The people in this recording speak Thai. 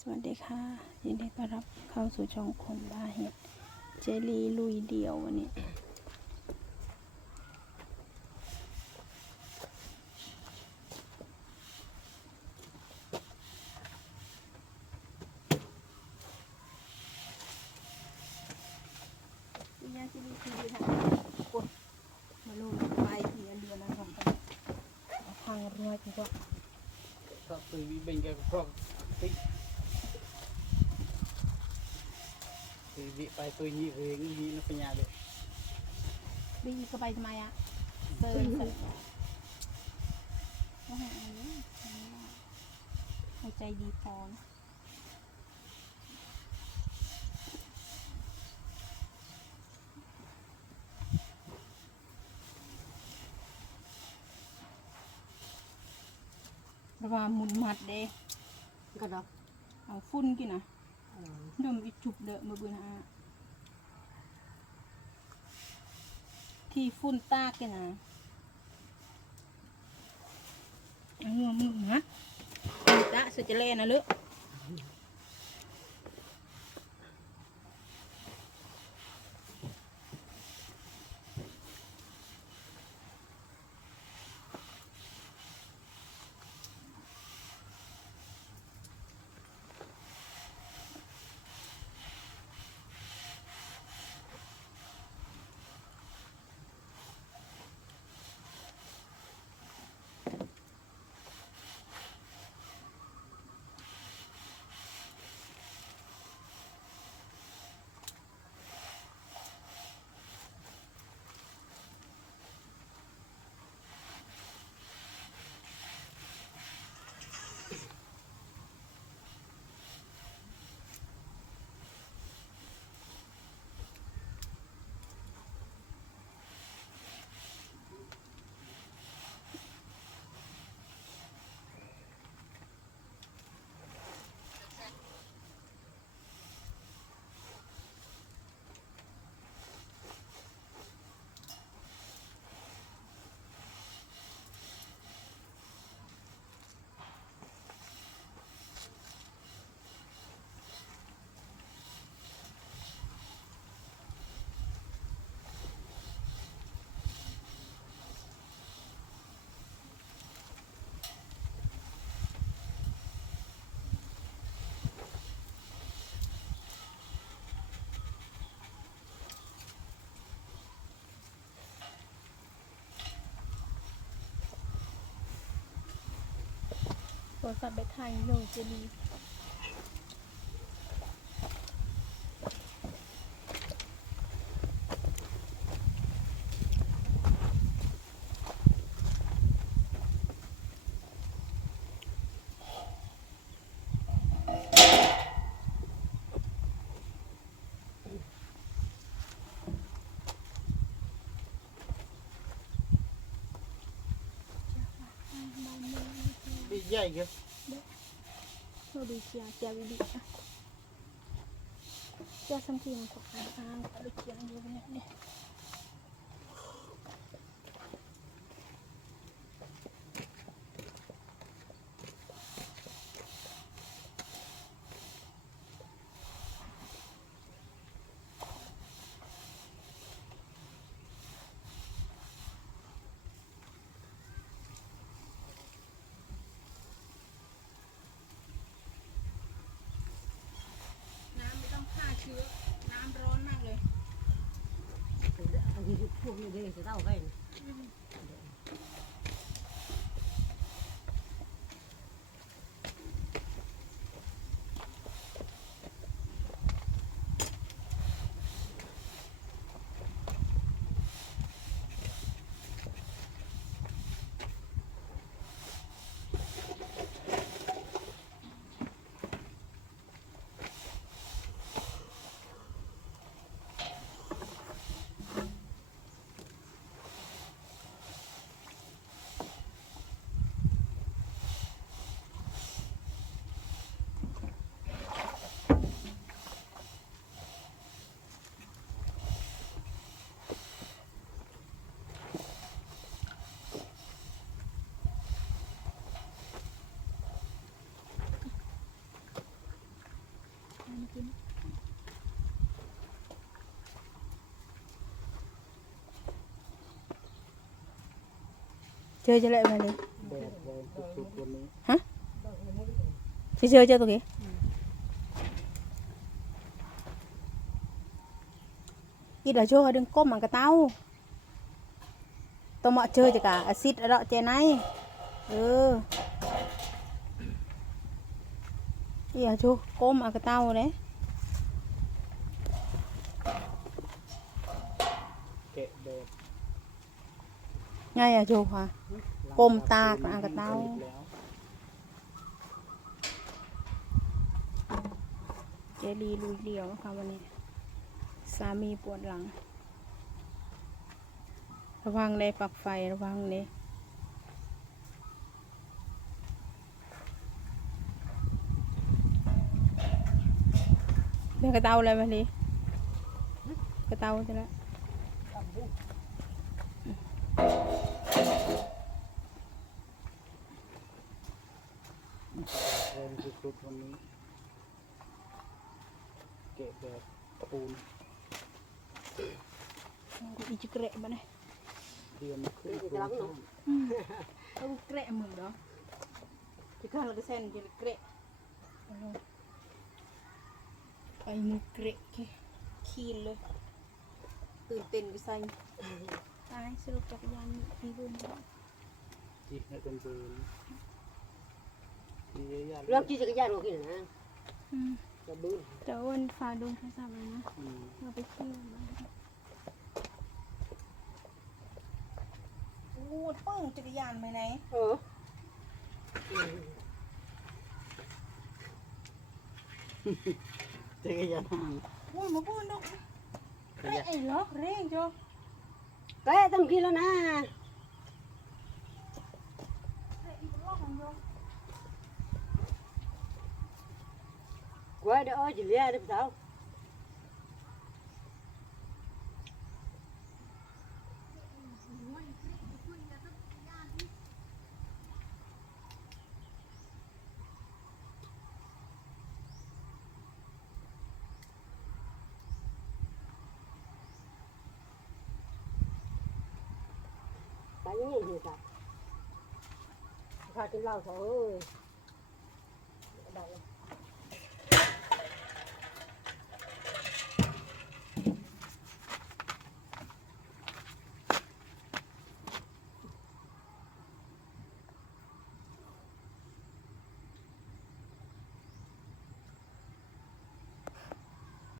สวัสดีค่ะ ยินดีต้อนรับเข้าสู่ช่องคมบาเห็ดเจลีลุยเดี่ยววันนี้พี่ย่าที่นี่คือดีค่ะกดมาลงไปที่อันเดือนนะผมเอาพังรวยกันก็ก็คือเป็นแกพร้อมติ๊กคือ วิไปตัวนี้คือนี้นักปัญญาเลยบีก็ไปทำไมอะเซิร์นเซิร์นว่าไงอันนี้หัวใจดีพอนะระว่าหมุนมัดเด้ก็ดอกเอาฟุ้นกินนะ ดมอีจุบเดอะมือบืนฮะที่ฟุ้นตากกินนะเอาหัวมึงนะตาสุดจะเล่นนะลึก โทรศัพท์ไปถ่ายหนูจะดีบ้านเมือง ดีใหญ่ครับเราดูเชียร์เชียร์วิดีอะเชียร์สัมผัสของอ่างอ่างไปเชียร์อยู่เนี่ยเนี่ยน้ำไม่ต้องฆ่าเชื้อ น้ำร้อนมากเลย อัน นี้พวกนี้เด็กจะเต้าไป เเจอจะเลยมาเลยแดดแรงสุดๆวันนี้เจอเจอตัวกี้อีดาโชว์ ไง่ายอะโชว์ค่ะก้มตากับอากาเต้าเจลีลุยเดียวนะคะวันนี้ สามีปวดหลัง ระวังเลยปลักไฟระวังเลยเดี๋ยวกระเตาอะไรมาเลยกระเตาจะละ แรงสุดๆวันนี้แกะแดดปูนอีจิเกระบ้าเนี่ยเรียนขึ้นจะรับเนาะต้องเกระมือเนาะจะข้างเราก็เส้นจะเกระไปมือเกระขี้เลยตื่นเต้นไปใส่ ตายสรุปจักรยานมีขี้บุ้มจีให้เป็นเบิร์นมีเยอะแยะเรื่องขี่จักรยานของกินนะอืมจะบื้อแต่ว่าวันฟ้าดงโทรศัพท์เลยนะอืมเราไปเที่ยวมางูดปึ้งจักรยานไปไหนเออจักรยานอุ้ยมาพูดดอกจักรยานไอ้เหรอเร่งจ้ะ แกต้องกินแล้ว นี่อาเลียเดี๋ยวเช้ากข้าจะเล่าเขาเอ้ย